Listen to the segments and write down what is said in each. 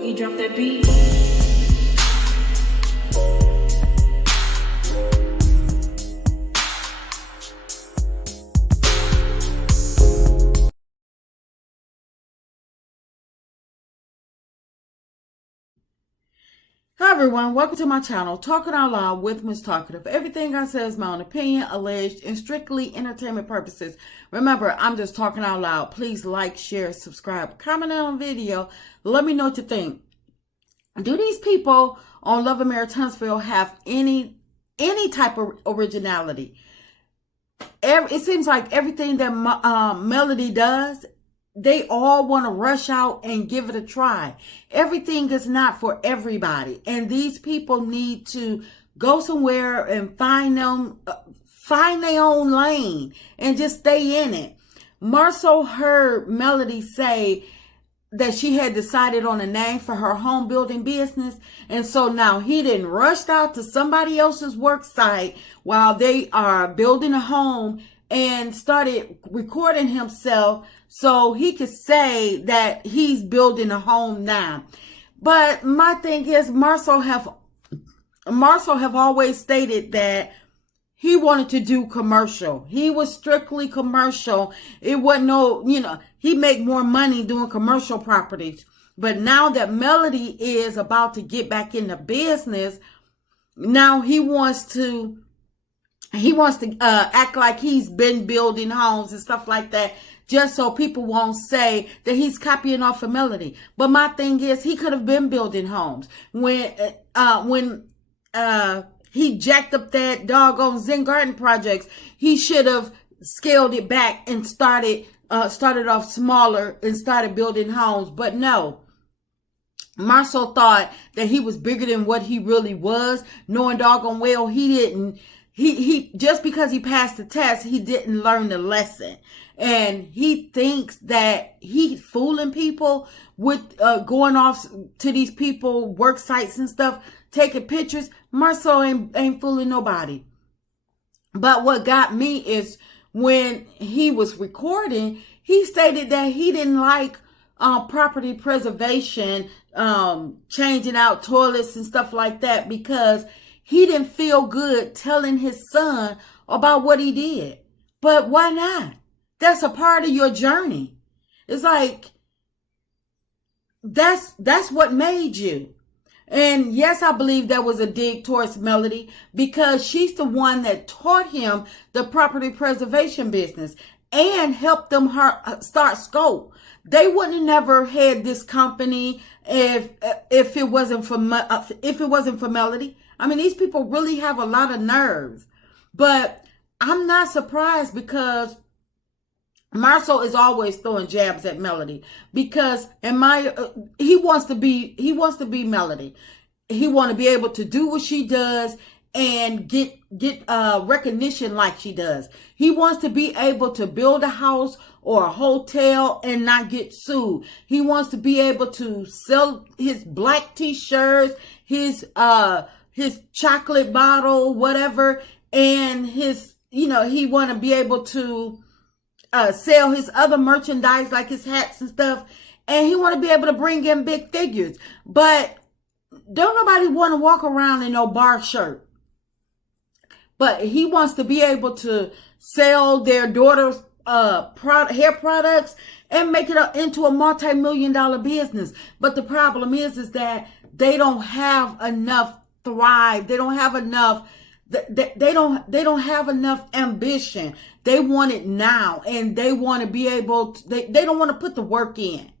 Boogie, drop that beat. Hi everyone, welcome to my channel, Talking Out Loud with Miss Talkative. Everything I say is my own opinion, alleged, and strictly entertainment purposes. Remember, I'm just talking out loud. Please like, share, subscribe, comment on the video. Let me know what you think. Do these people on Love and Marriage Huntsville have any type of originality? It seems like everything that Melody does, they all want to rush out and give it a try. Everything is not for everybody. And these people need to go somewhere and find their own lane and just stay in it. Marsau heard Melody say that she had decided on a name for her home building business. And so now he didn't rush out to somebody else's work site while they are building a home and started recording himself so he could say that he's building a home now. But my thing is, Marsau have always stated that he wanted to do commercial. He was strictly commercial. It wasn't no, he make more money doing commercial properties. But now that Melody is about to get back into business, now he wants to act like he's been building homes and stuff like that, just so people won't say that he's copying off of Melody. But my thing is, he could have been building homes when he jacked up that doggone Zen Garden projects. He should have scaled it back and started off smaller and started building homes. But no, Marsau thought that he was bigger than what he really was, knowing doggone well he didn't. He just because he passed the test, he didn't learn the lesson. And he thinks that he's fooling people with going off to these people work sites and stuff, taking pictures. Marsau ain't fooling nobody. But what got me is when he was recording, he stated that he didn't like property preservation, changing out toilets and stuff like that, because he didn't feel good telling his son about what he did. But why not? That's a part of your journey. It's like, that's what made you. And yes, I believe that was a dig towards Melody, because she's the one that taught him the property preservation business and helped them start Scope. They wouldn't have never had this company if it wasn't for Melody. I mean, these people really have a lot of nerve. But I'm not surprised, because Marsau is always throwing jabs at Melody, because he wants to be Melody. He want to be able to do what she does and get recognition like she does. He wants to be able to build a house or a hotel and not get sued. He wants to be able to sell his black t-shirts, his chocolate bottle, whatever, and his, he want to be able to sell his other merchandise like his hats and stuff, and he want to be able to bring in big figures. But don't nobody want to walk around in no bar shirt. But he wants to be able to sell their daughter's hair products and make it into a multi-million-dollar business. But the problem is that they don't have enough thrive. They don't have enough. They don't have enough ambition. They want it now, and they want to be able to, they don't want to put the work in.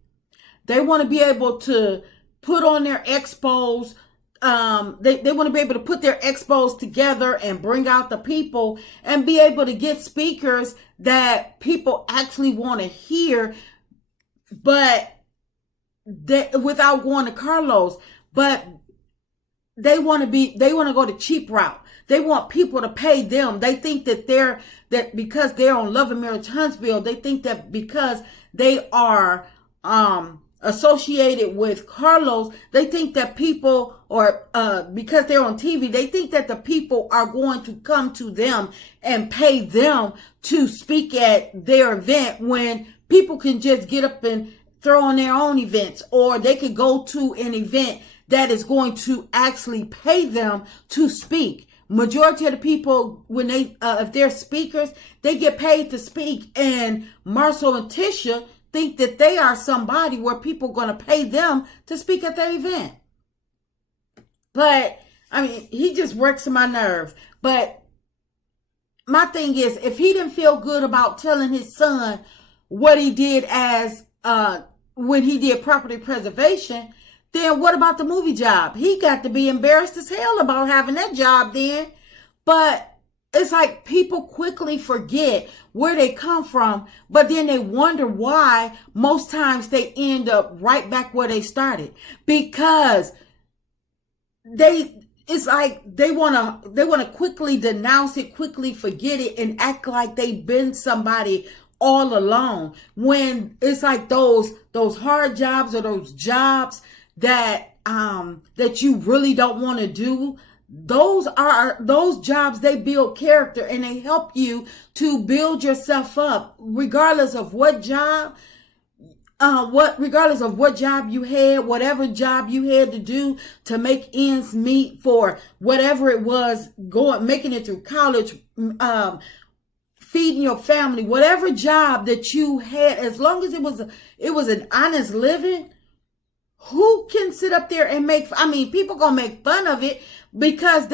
They want to be able to put on their expos. They want to be able to put their expos together and bring out the people and be able to get speakers that people actually want to hear, but without going to Carlos. But they want to go the cheap route. They want people to pay them. They think that because they're on Love and Marriage Huntsville, they think that because they are associated with Carlos, they think that people, or because they're on TV, they think that the people are going to come to them and pay them to speak at their event, when people can just get up and throw on their own events, or they could go to an event that is going to actually pay them to speak. Majority of the people, when they, if they're speakers, they get paid to speak. And Marsau and Tisha think that they are somebody where people are going to pay them to speak at their event. But, I mean, he just works my nerves. But my thing is, if he didn't feel good about telling his son what he did as, when he did property preservation, then what about the movie job? He got to be embarrassed as hell about having that job then. But it's like people quickly forget where they come from, but then they wonder why most times they end up right back where they started. Because it's like they want to quickly denounce it, quickly forget it, and act like they've been somebody all along, when it's like those hard jobs or those jobs that you really don't want to do. Those jobs, they build character and they help you to build yourself up, regardless of what job regardless of what job you had, whatever job you had to do to make ends meet for whatever it was, making it through college, feeding your family, whatever job that you had, as long as it was an honest living. Who can sit up there and people gonna make fun of it because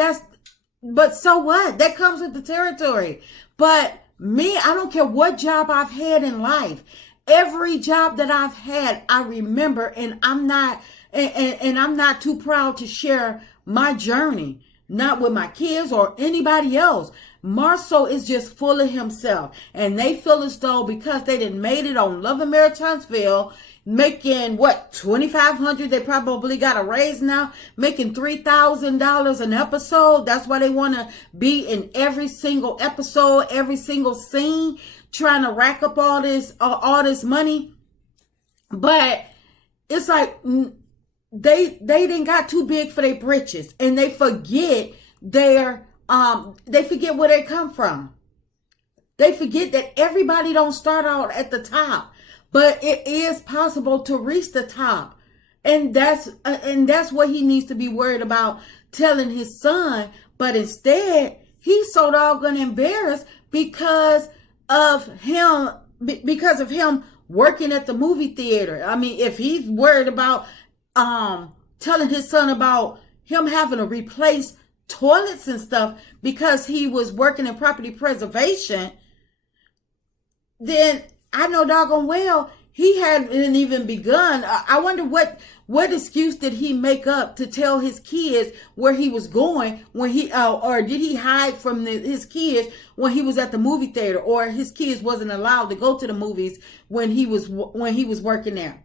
but so what? That comes with the territory. But me, I don't care what job I've had in life. Every job that I've had, I remember, and I'm not too proud to share my journey, not with my kids or anybody else. Marsau is just full of himself, and they feel as though because they didn't made it on Love and Marriage Huntsville, making what, $2,500, they probably got a raise now, making $3,000 an episode. That's why they want to be in every single episode, every single scene, trying to rack up all this money. But it's like they didn't got too big for their britches, and they forget where they come from. They forget that everybody don't start out at the top, but it is possible to reach the top. And that's what he needs to be worried about telling his son. But instead, he's so doggone embarrassed because of him working at the movie theater. I mean, if he's worried about telling his son about him having to replace toilets and stuff because he was working in property preservation, then I know doggone well he hadn't even begun. I wonder what excuse did he make up to tell his kids where he was going when or did he hide from his kids when he was at the movie theater, or his kids wasn't allowed to go to the movies when he was working there?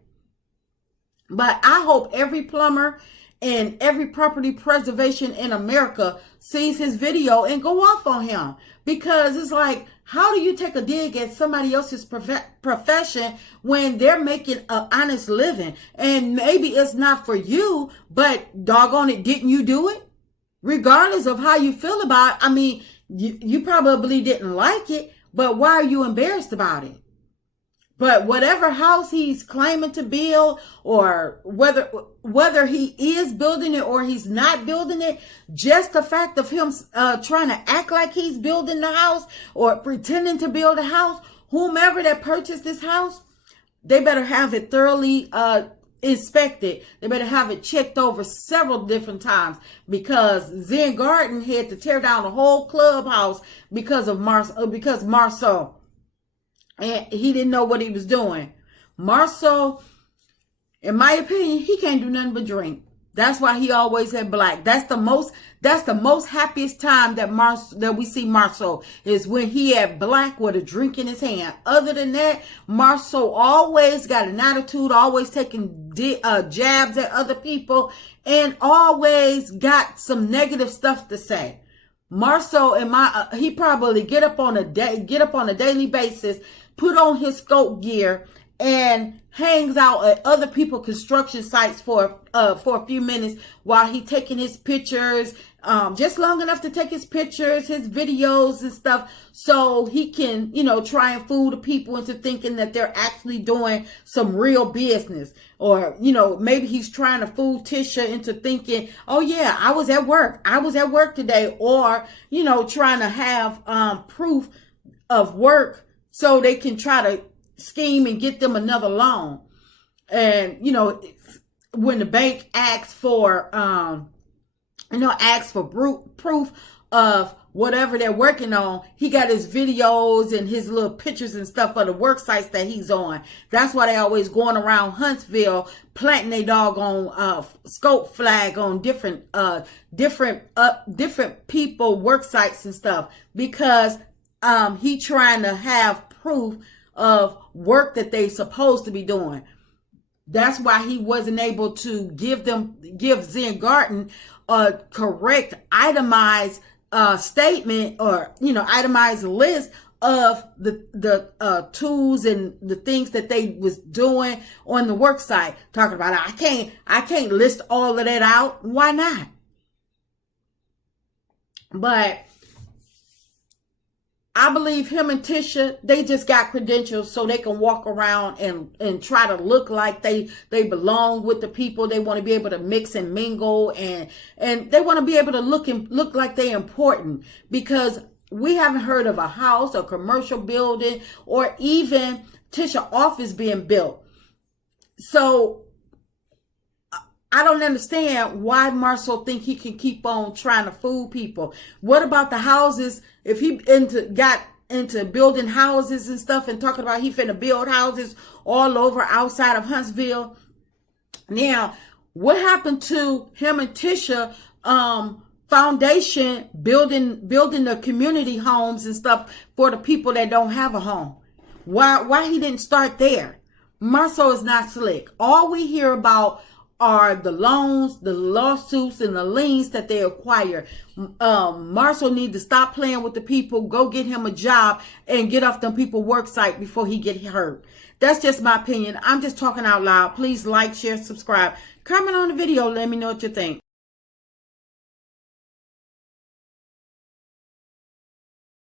But I hope every plumber and every property preservation in America sees his video and go off on him, because it's like, how do you take a dig at somebody else's profession when they're making an honest living? And maybe it's not for you, but doggone it, didn't you do it? Regardless of how you feel about it. I mean, you probably didn't like it, but why are you embarrassed about it? But whatever house he's claiming to build, or whether he is building it or he's not building it, just the fact of him trying to act like he's building the house or pretending to build a house, whomever that purchased this house, they better have it thoroughly inspected. They better have it checked over several different times, because Zen Garden had to tear down the whole clubhouse because Marsau. And he didn't know what he was doing. Marsau, in my opinion, he can't do nothing but drink. That's why he always had black. That's the most happiest time that we see Marsau, is when he had black with a drink in his hand. Other than that, Marsau always got an attitude, always taking jabs at other people, and always got some negative stuff to say. Marsau, he probably get up on a daily basis, put on his scope gear, and hangs out at other people's construction sites for a few minutes while he taking his pictures, just long enough to take his pictures, his videos and stuff, so he can, try and fool the people into thinking that they're actually doing some real business. Or, maybe he's trying to fool Tisha into thinking, oh yeah, I was at work today. Or, trying to have proof of work so they can try to scheme and get them another loan. And, when the bank asks for, proof of whatever they're working on, he got his videos and his little pictures and stuff of the work sites that he's on. That's why they always going around Huntsville planting a doggone scope flag on different people work sites and stuff, because he trying to have proof of work that they supposed to be doing. That's why he wasn't able to give Zen Garden a correct itemized statement, or itemized list of the tools and the things that they was doing on the work site. Talking about, I can't list all of that out. Why not? But I believe him and Tisha, they just got credentials so they can walk around and try to look like they belong with the people. They want to be able to mix and mingle, and they want to be able to look like they're important, because we haven't heard of a house, a commercial building, or even Tisha office being built. So I don't understand why Marsau think he can keep on trying to fool people. What about the houses? If he got into building houses and stuff and talking about he finna build houses all over outside of Huntsville. Now, what happened to him and Tisha foundation building the community homes and stuff for the people that don't have a home? Why he didn't start there? Marsau is not slick. All we hear about are the loans, the lawsuits, and the liens that they acquire. Marsau need to stop playing with the people, go get him a job, and get off them people work site before he get hurt. That's just my opinion. I'm just talking out loud. Please like, share, subscribe, comment on the video. Let me know what you think.